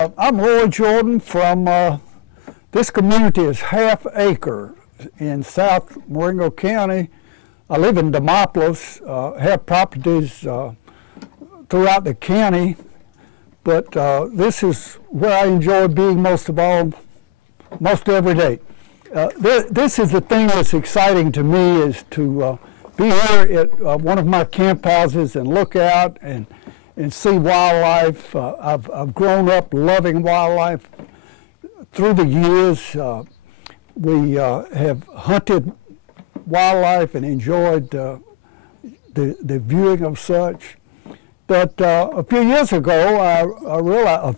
I'm Roy Jordan from, this community is Half Acre in South Marengo County. I live in Demopolis, have properties throughout the county, but this is where I enjoy being most every day. This is the thing that's exciting to me, is to be here at one of my camp houses and look out and see wildlife. I've grown up loving wildlife through the years. We have hunted wildlife and enjoyed the viewing of such. But a few years ago, I realized,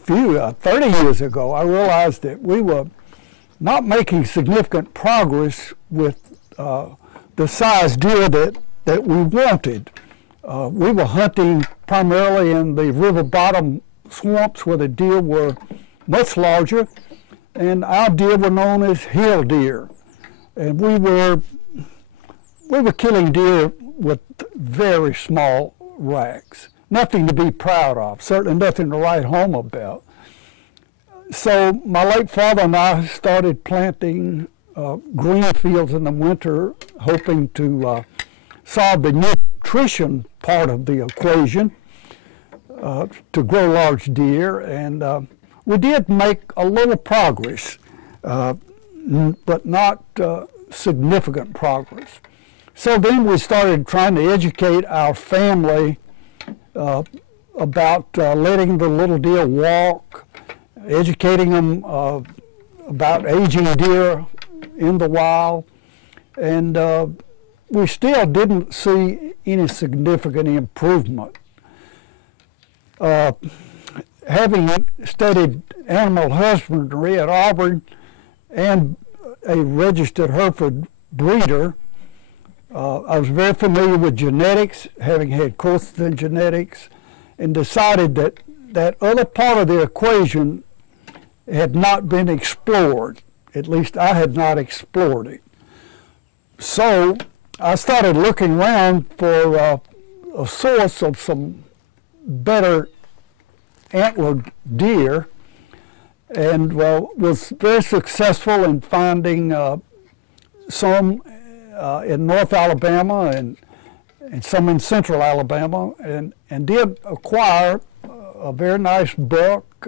30 years ago, I realized that we were not making significant progress with the size deer that we wanted. We were hunting primarily in the river bottom swamps where the deer were much larger, and our deer were known as hill deer. And we were killing deer with very small racks. Nothing to be proud of, certainly nothing to write home about. So my late father and I started planting green fields in the winter, hoping to solve the nutrition part of the equation to grow large deer, and we did make a little progress, but not significant progress. So then we started trying to educate our family about letting the little deer walk, educating them about aging deer in the wild, and we still didn't see any significant improvement. Having studied animal husbandry at Auburn and a registered Hereford breeder, I was very familiar with genetics, having had courses in genetics, and decided that that other part of the equation had not been explored. At least I had not explored it. So I started looking around for a source of some better antlered deer, and was very successful in finding some in North Alabama and some in Central Alabama, and did acquire a very nice buck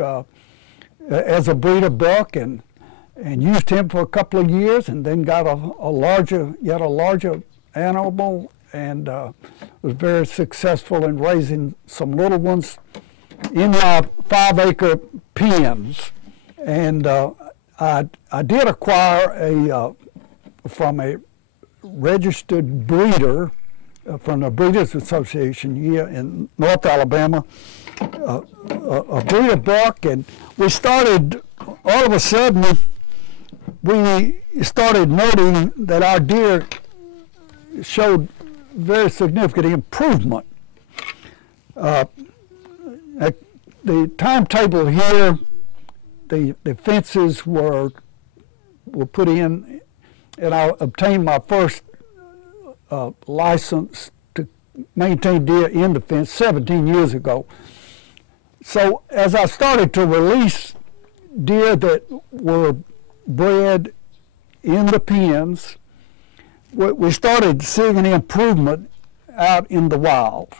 as a breeder buck, and used him for a couple of years, and then got yet a larger animal, and was very successful in raising some little ones in my 5-acre pens. And I did acquire from a registered breeder from the Breeders Association here in North Alabama, a breeder buck, and we started, all of a sudden, we started noting that our deer showed very significant improvement. The timetable here, the fences were put in, and I obtained my first license to maintain deer in the fence 17 years ago. So as I started to release deer that were bred in the pens, we started seeing an improvement out in the wild.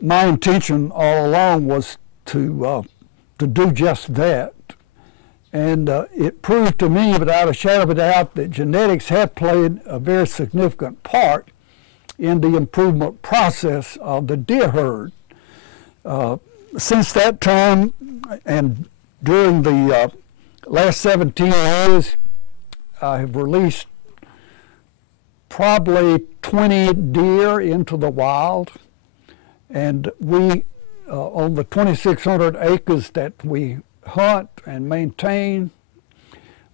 My intention all along was to do just that. And it proved to me, without a shadow of a doubt, that genetics had played a very significant part in the improvement process of the deer herd. Since that time, and during the last 17 years, I have released probably 20 deer into the wild, and we, on the 2,600 acres that we hunt and maintain,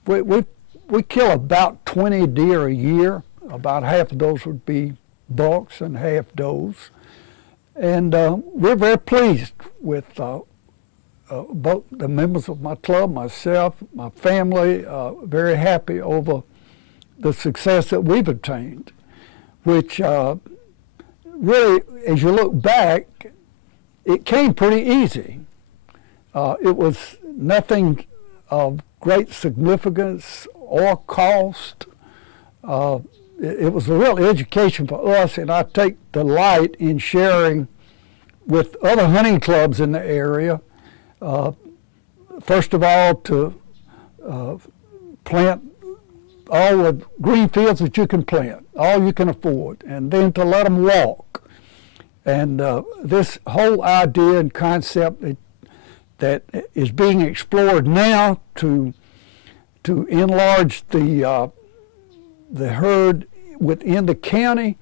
we kill about 20 deer a year. About half of those would be bucks and half does. And we're very pleased with both the members of my club, myself, my family, very happy over the success that we've attained, which really, as you look back, it came pretty easy. It was nothing of great significance or cost. It was a real education for us, and I take delight in sharing with other hunting clubs in the area. First of all, to plant all the green fields that you can plant, all you can afford, and then to let them walk. And this whole idea and concept that is being explored now to enlarge the herd within the county,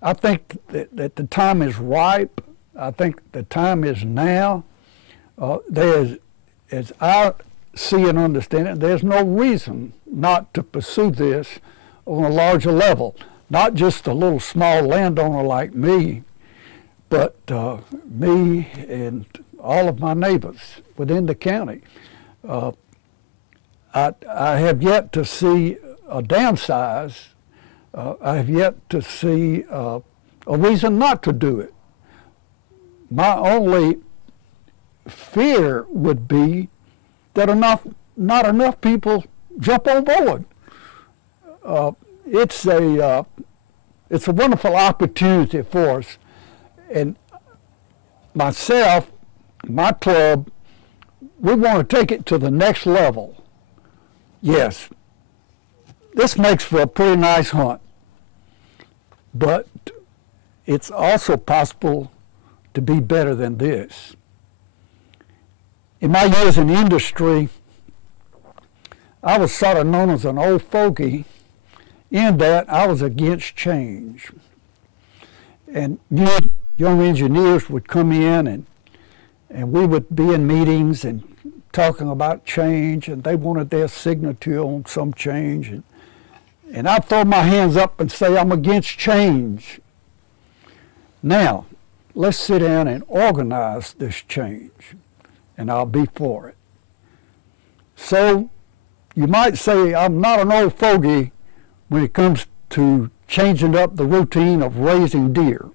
I think that the time is ripe. I think the time is now. As I see and understand it, there's no reason not to pursue this on a larger level. Not just a little small landowner like me, but me and all of my neighbors within the county. I have yet to see a downsize. I have yet to see a reason not to do it. My only fear would be that not enough people jump on board. It's a wonderful opportunity for us, and myself, my club, we want to take it to the next level. Yes, this makes for a pretty nice hunt, but it's also possible to be better than this. In my years in industry, I was sort of known as an old fogey in that I was against change. And new young engineers would come in and we would be in meetings and talking about change, and they wanted their signature on some change. And I'd throw my hands up and say, I'm against change. Now, let's sit down and organize this change, and I'll be for it. So you might say I'm not an old fogey when it comes to changing up the routine of raising deer.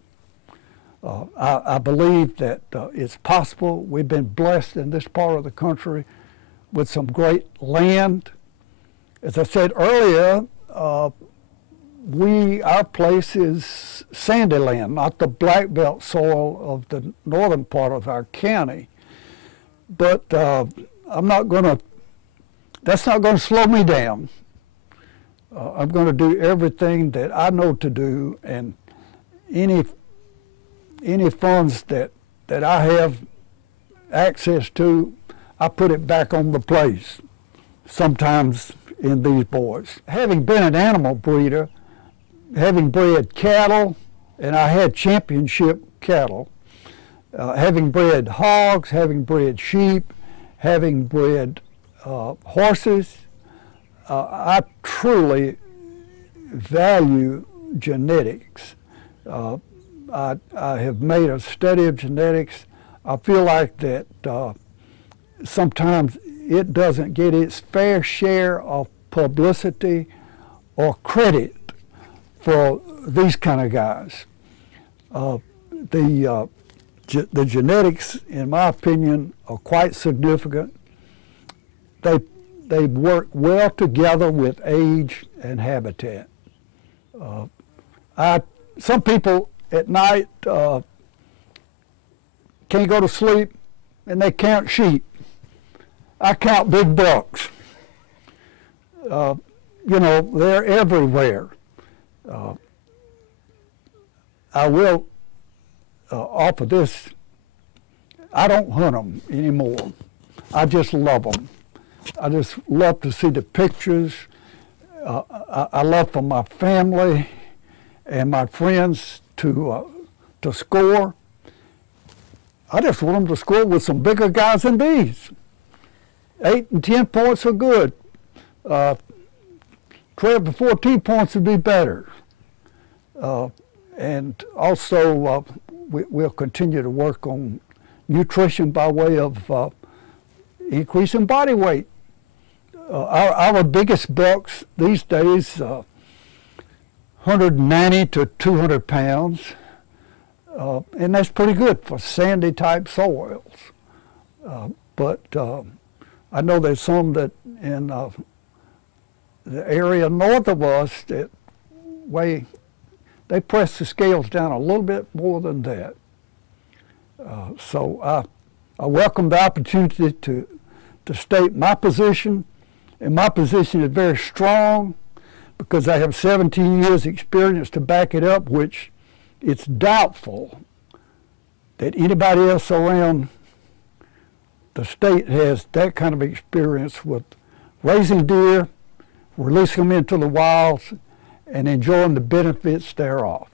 I believe that it's possible. We've been blessed in this part of the country with some great land. As I said earlier, our place is sandy land, not the black belt soil of the northern part of our county. But that's not going to slow me down. I'm going to do everything that I know to do, and any funds that I have access to, I put it back on the place, sometimes in these boys. Having been an animal breeder, having bred cattle, and I had championship cattle, having bred hogs, having bred sheep, having bred horses, I truly value genetics. I have made a study of genetics. I feel like that sometimes it doesn't get its fair share of publicity or credit for these kind of guys. The genetics, in my opinion, are quite significant. They work well together with age and habitat. Some people at night can't go to sleep and they count sheep. I count big bucks. You know, they're everywhere. I will offer this. I don't hunt them anymore. I just love them. I just love to see the pictures. I love for my family and my friends to score. I just want them to score with some bigger guys than these. 8 and 10 points are good. 12 to 14 points would be better. And also, we'll continue to work on nutrition by way of increasing body weight. Our biggest bucks these days, 190 to 200 pounds, and that's pretty good for sandy type soils. but I know there's some that in the area north of us that they press the scales down a little bit more than that. So I welcome the opportunity to state my position, and my position is very strong because I have 17 years experience to back it up, which it's doubtful that anybody else around the state has that kind of experience with raising deer, releasing them into the wilds, and enjoying the benefits thereof.